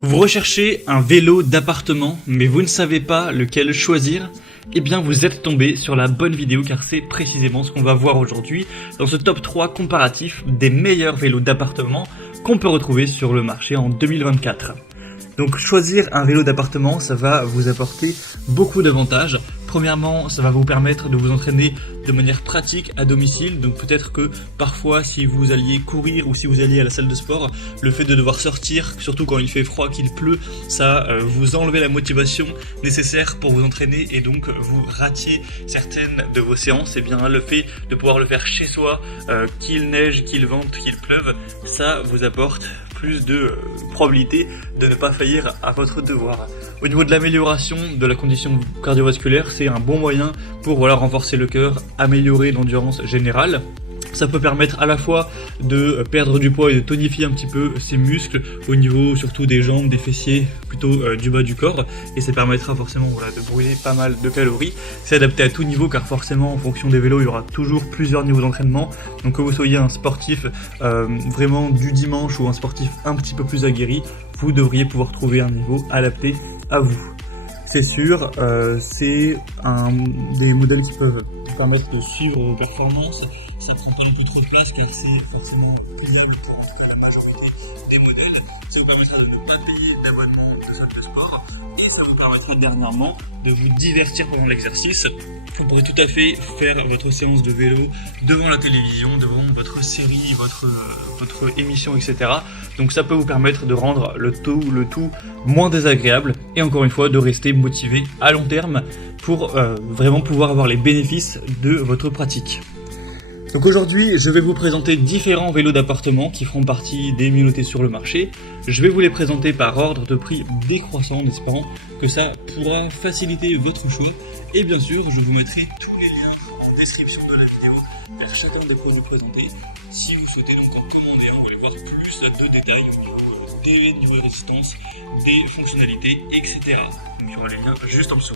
Vous recherchez un vélo d'appartement, mais vous ne savez pas lequel choisir? Eh bien, vous êtes tombé sur la bonne vidéo car c'est précisément ce qu'on va voir aujourd'hui dans ce top 3 comparatif des meilleurs vélos d'appartement qu'on peut retrouver sur le marché en 2024. Donc choisir un vélo d'appartement, ça va vous apporter beaucoup d'avantages. Premièrement, ça va vous permettre de vous entraîner de manière pratique à domicile. Donc peut-être que parfois, si vous alliez courir ou si vous alliez à la salle de sport, le fait de devoir sortir, surtout quand il fait froid, qu'il pleut, ça vous enlevez la motivation nécessaire pour vous entraîner et donc vous ratiez certaines de vos séances. Et bien le fait de pouvoir le faire chez soi, qu'il neige, qu'il vente, qu'il pleuve, ça vous apporte plus de probabilité de ne pas faillir à votre devoir. Au niveau de l'amélioration de la condition cardiovasculaire, c'est un bon moyen pour renforcer le cœur, améliorer l'endurance générale. Ça peut permettre à la fois de perdre du poids et de tonifier un petit peu ses muscles au niveau surtout des jambes, des fessiers, plutôt du bas du corps. Et ça permettra forcément de brûler pas mal de calories. C'est adapté à tout niveau car forcément en fonction des vélos il y aura toujours plusieurs niveaux d'entraînement. Donc que vous soyez un sportif vraiment du dimanche ou un sportif un petit peu plus aguerri, vous devriez pouvoir trouver un niveau adapté à vous. C'est sûr, c'est un des modèles qui peuvent vous permettre de suivre vos performances. Ça prend pas non plus trop de place car c'est forcément pliable pour en tout cas la majorité des modèles. Ça vous permettra de ne pas payer d'abonnement de salle de sport et ça vous permettra dernièrement de vous divertir pendant l'exercice. Vous pourrez tout à fait faire votre séance de vélo devant la télévision, devant votre série, votre émission, etc. Donc ça peut vous permettre de rendre le tout moins désagréable et encore une fois de rester motivé à long terme pour vraiment pouvoir avoir les bénéfices de votre pratique. Donc aujourd'hui, je vais vous présenter différents vélos d'appartement qui feront partie des mieux notés sur le marché. Je vais vous les présenter par ordre de prix décroissant en espérant que ça pourra faciliter votre choix. Et bien sûr, je vous mettrai tous les liens en description de la vidéo vers chacun des produits présentés. Si vous souhaitez donc en commander un, vous allez voir plus de détails au niveau des niveaux de résistance, des fonctionnalités, etc. Donc il y aura les liens juste en dessous.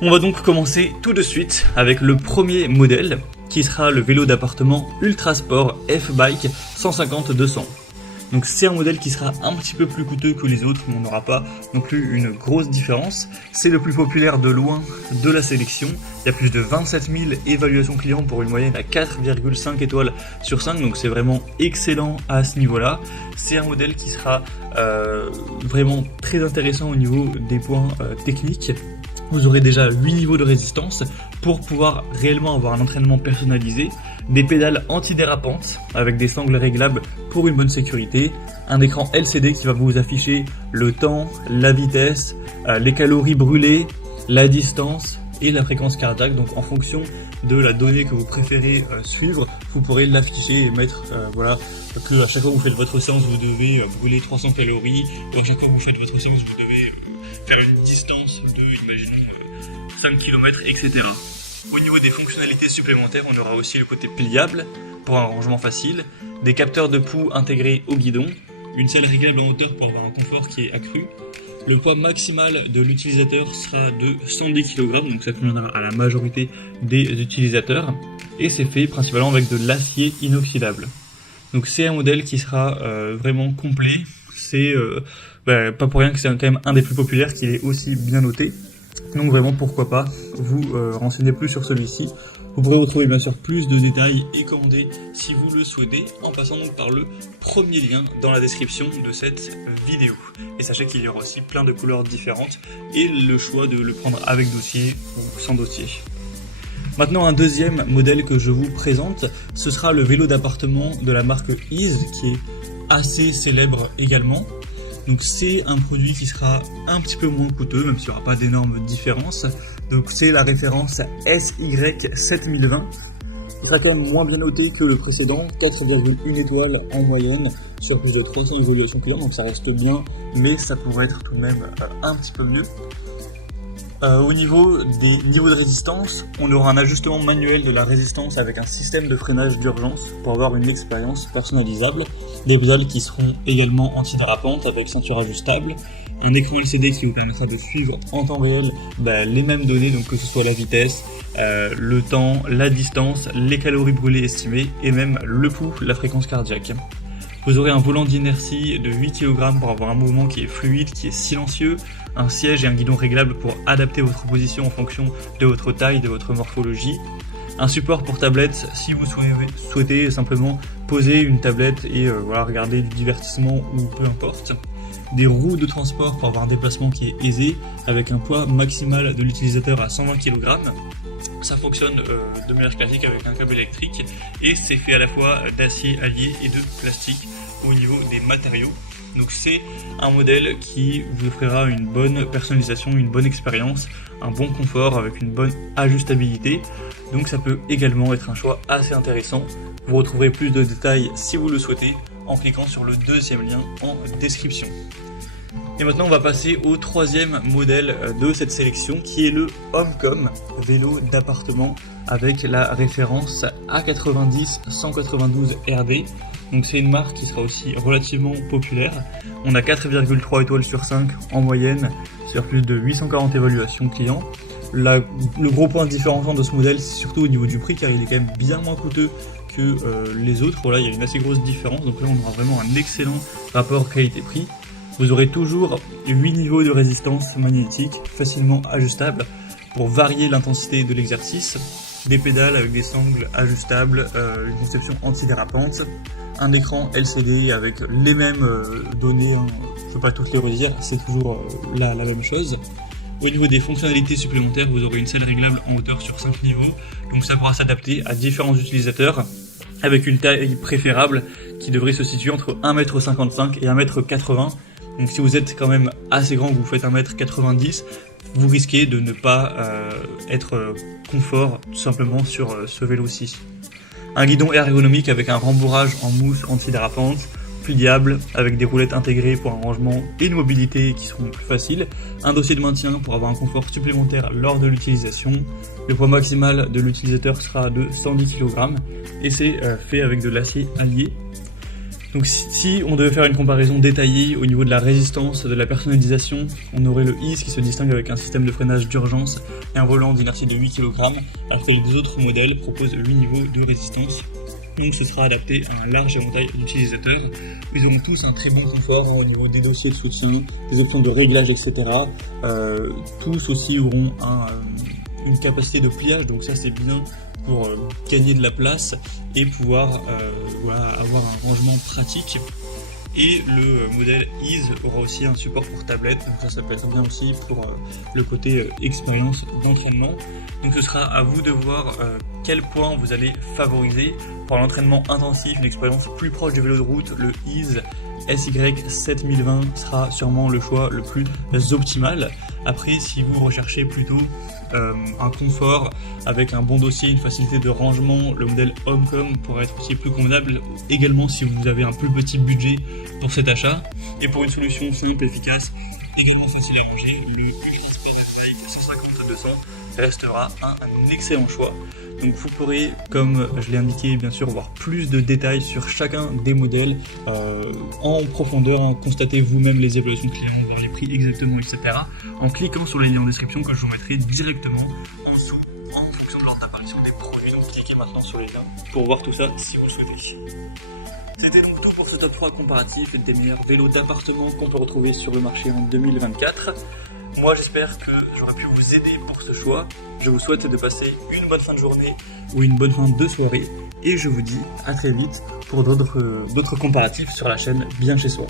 On va donc commencer tout de suite avec le premier modèle qui sera le vélo d'appartement Ultra Sport F-Bike 150-200. Donc c'est un modèle qui sera un petit peu plus coûteux que les autres, mais on n'aura pas non plus une grosse différence. C'est le plus populaire de loin de la sélection. Il y a plus de 27 000 évaluations clients pour une moyenne à 4,5 étoiles sur 5, donc c'est vraiment excellent à ce niveau-là. C'est un modèle qui sera vraiment très intéressant au niveau des points techniques. Vous aurez déjà 8 niveaux de résistance pour pouvoir réellement avoir un entraînement personnalisé, des pédales antidérapantes avec des sangles réglables pour une bonne sécurité, un écran LCD qui va vous afficher le temps, la vitesse, les calories brûlées, la distance et la fréquence cardiaque. Donc en fonction de la donnée que vous préférez suivre, vous pourrez l'afficher et mettre que à chaque fois que vous faites votre séance vous devez brûler 300 calories, ou à chaque fois que vous faites votre séance vous devez faire une distance de, imaginons, 5 km, etc. Au niveau des fonctionnalités supplémentaires, on aura aussi le côté pliable pour un rangement facile, des capteurs de pouls intégrés au guidon, une selle réglable en hauteur pour avoir un confort qui est accru. Le poids maximal de l'utilisateur sera de 110 kg, donc ça conviendra à la majorité des utilisateurs, et c'est fait principalement avec de l'acier inoxydable. Donc c'est un modèle qui sera vraiment complet, c'est pas pour rien que c'est quand même un des plus populaires, qu'il est aussi bien noté. Donc vraiment pourquoi pas vous renseigner plus sur celui-ci. Vous pourrez retrouver bien sûr plus de détails et commander si vous le souhaitez en passant donc par le premier lien dans la description de cette vidéo. Et sachez qu'il y aura aussi plein de couleurs différentes et le choix de le prendre avec dossier ou sans dossier. Maintenant un deuxième modèle que je vous présente, ce sera le vélo d'appartement de la marque Ease qui est assez célèbre également. Donc c'est un produit qui sera un petit peu moins coûteux, même s'il n'y aura pas d'énormes différences. Donc c'est la référence SY7020. Il sera quand même moins bien noté que le précédent, 4,1 étoiles en moyenne sur plus de 300 évaluations clients, donc ça reste bien, mais ça pourrait être tout de même un petit peu mieux. Au niveau des niveaux de résistance, on aura un ajustement manuel de la résistance avec un système de freinage d'urgence pour avoir une expérience personnalisable, des pédales qui seront également antidérapantes avec ceinture ajustable, un écran LCD qui vous permettra de suivre en temps réel les mêmes données, donc que ce soit la vitesse, le temps, la distance, les calories brûlées estimées et même le pouls, la fréquence cardiaque. Vous aurez un volant d'inertie de 8 kg pour avoir un mouvement qui est fluide, qui est silencieux, un siège et un guidon réglable pour adapter votre position en fonction de votre taille, de votre morphologie. Un support pour tablette si vous souhaitez simplement poser une tablette et regarder du divertissement ou peu importe. Des roues de transport pour avoir un déplacement qui est aisé avec un poids maximal de l'utilisateur à 120 kg. Ça fonctionne de manière classique avec un câble électrique et c'est fait à la fois d'acier allié et de plastique au niveau des matériaux. Donc c'est un modèle qui vous offrira une bonne personnalisation, une bonne expérience, un bon confort avec une bonne ajustabilité. Donc ça peut également être un choix assez intéressant. Vous retrouverez plus de détails si vous le souhaitez en cliquant sur le deuxième lien en description. Et maintenant on va passer au troisième modèle de cette sélection qui est le Homecom, vélo d'appartement avec la référence A90 192 RD. Donc c'est une marque qui sera aussi relativement populaire. On a 4,3 étoiles sur 5 en moyenne sur plus de 840 évaluations clients. Le gros point différenciant de ce modèle, c'est surtout au niveau du prix car il est quand même bien moins coûteux que les autres. Voilà, il y a une assez grosse différence. Donc là on aura vraiment un excellent rapport qualité-prix. Vous aurez toujours 8 niveaux de résistance magnétique facilement ajustables pour varier l'intensité de l'exercice. Des pédales avec des sangles ajustables, une conception antidérapante, un écran LCD avec les mêmes données, je ne vais pas toutes les redire, c'est toujours la même chose. Au niveau des fonctionnalités supplémentaires, vous aurez une selle réglable en hauteur sur 5 niveaux, donc ça pourra s'adapter à différents utilisateurs avec une taille préférable qui devrait se situer entre 1m55 et 1m80. Donc si vous êtes quand même assez grand, que vous faites 1m90, vous risquez de ne pas être confort tout simplement sur ce vélo-ci. Un guidon ergonomique avec un rembourrage en mousse antidérapante, pliable, avec des roulettes intégrées pour un rangement et une mobilité qui seront plus faciles, un dossier de maintien pour avoir un confort supplémentaire lors de l'utilisation, le poids maximal de l'utilisateur sera de 110 kg et c'est fait avec de l'acier allié. Donc si on devait faire une comparaison détaillée au niveau de la résistance, de la personnalisation, on aurait le Ease qui se distingue avec un système de freinage d'urgence et un volant d'inertie de 8 kg, alors que les autres modèles proposent 8 niveaux de résistance. Donc ce sera adapté à un large éventail d'utilisateurs. Ils auront tous un très bon confort au niveau des dossiers de soutien, des options de réglage, etc. Tous aussi auront une capacité de pliage, donc ça c'est bien pour gagner de la place et pouvoir avoir un rangement pratique. Et le modèle Ease aura aussi un support pour tablette, donc ça peut être bien aussi pour le côté expérience d'entraînement. Donc ce sera à vous de voir quel point vous allez favoriser. Pour l'entraînement intensif, une expérience plus proche du vélo de route, le Ease SY7020 sera sûrement le choix le plus optimal. Après, si vous recherchez plutôt un confort avec un bon dossier, une facilité de rangement, le modèle Homecom pourrait être aussi plus convenable également si vous avez un plus petit budget pour cet achat. Et pour une solution simple, efficace, également facile à ranger, le Ultra Sport Bike 150-200 restera un excellent choix. Donc vous pourrez, comme je l'ai indiqué, bien sûr, voir plus de détails sur chacun des modèles en profondeur, en constater vous-même les évaluations de clients, voir les prix exactement, etc. en cliquant sur les liens en description que je vous mettrai directement en dessous en fonction de l'ordre d'apparition des produits. Donc cliquez maintenant sur les liens pour voir tout ça si vous le souhaitez. C'était donc tout pour ce top 3 comparatif des meilleurs vélos d'appartement qu'on peut retrouver sur le marché en 2024. Moi j'espère que j'aurai pu vous aider pour ce choix. Je vous souhaite de passer une bonne fin de journée ou une bonne fin de soirée et je vous dis à très vite pour d'autres comparatifs sur la chaîne Bien Chez Soi.